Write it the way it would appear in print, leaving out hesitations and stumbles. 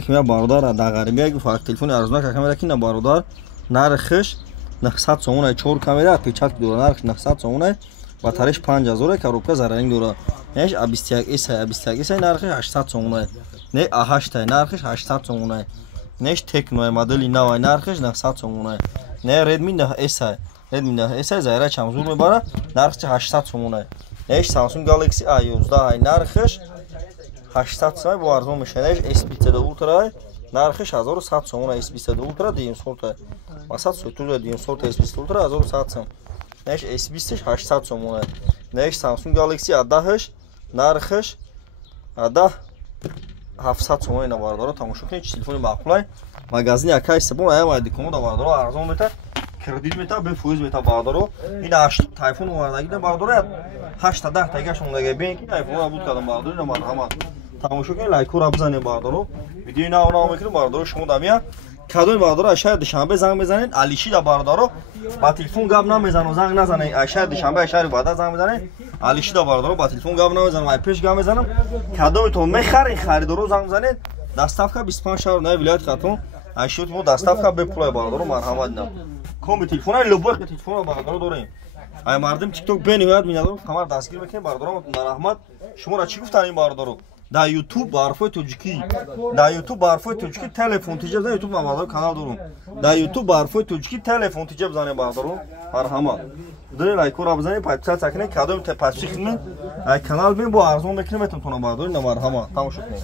که من باردار در غریبی اگه فقط تلفن ارزونه که کاملا کینه باردار نرخش 900 سومونه 4 کاملا پیچات دور نرخش 900 سومونه با تاریخ 5000 که روپیه زرنگ دوره نش 21 اس نرخش 800 سومونه نه 8 نرخش 800 سومونه نش تکنو مدل نو نرخش 900 سومونه نه ردمی 9 اس زایره چمزور میبره نرخش 800 سومونه نش سامسونگ گالاکسی A11 نرخش 800 سوم با ارزون میشه نش S22 اولترا نرخش 1100 سومونه S22 اولترا دیم سورت واسط سوتور دیم سورت S22 اولترا 1100 سوم نش S20 800 سومونه نش سامسونگ گالاکسی A10 نرخش 700 سومونه نوارداره تماشا کنید تلفن معقوله مغازین یکای سبون اما دیکومو نوارداره ارزون میته کردیت میته به فوز میته باردارو این 8 تایفون واردگی بارداره 8 تا 10 تاگش اونگه بین تایفون بود کردم بارداری نماد همه تماشا کنید لایک رو بزنید باردارو ویدیو نه میکنید باردارو شما دامیا کادوی باردارو شاید شنبه زنگ بزنید علیشی دا باردارو با تلفن گپ نمیزنه زنگ نزنید شاید شنبه شهر بعد زنگ بزنید علیشی دا باردارو با تلفن گپ نمیزنه من پیش گپ میزنم کادوی تو میخرید خریدارو زنگ بزنید دستافکا 25 شهر نه ولایت خاتون اشوت مو دستافکا به پول باردارو مرحمت نه کم تلفن لوبخ تلفن باردارو داریم ای مردم تیک توک بنویاد میادم کامر دستگیر بکنید باردارو مرحمت شما را چی گفتن این باردارو در یوتیوب با حرفای تاجیکی در یوتیوب با حرفای تاجیکی تلفن تیجاب زنید یوتیوب ما کانال دارم در یوتیوب با حرفای تاجیکی تلفن تیجاب زنید باردارو مرحمت دارید لایک رو بزنید پچات سکنید کادو پاسخ کنید کانال بین با ارزون بکنید میتونم باردارو مرحمت تماشا کنید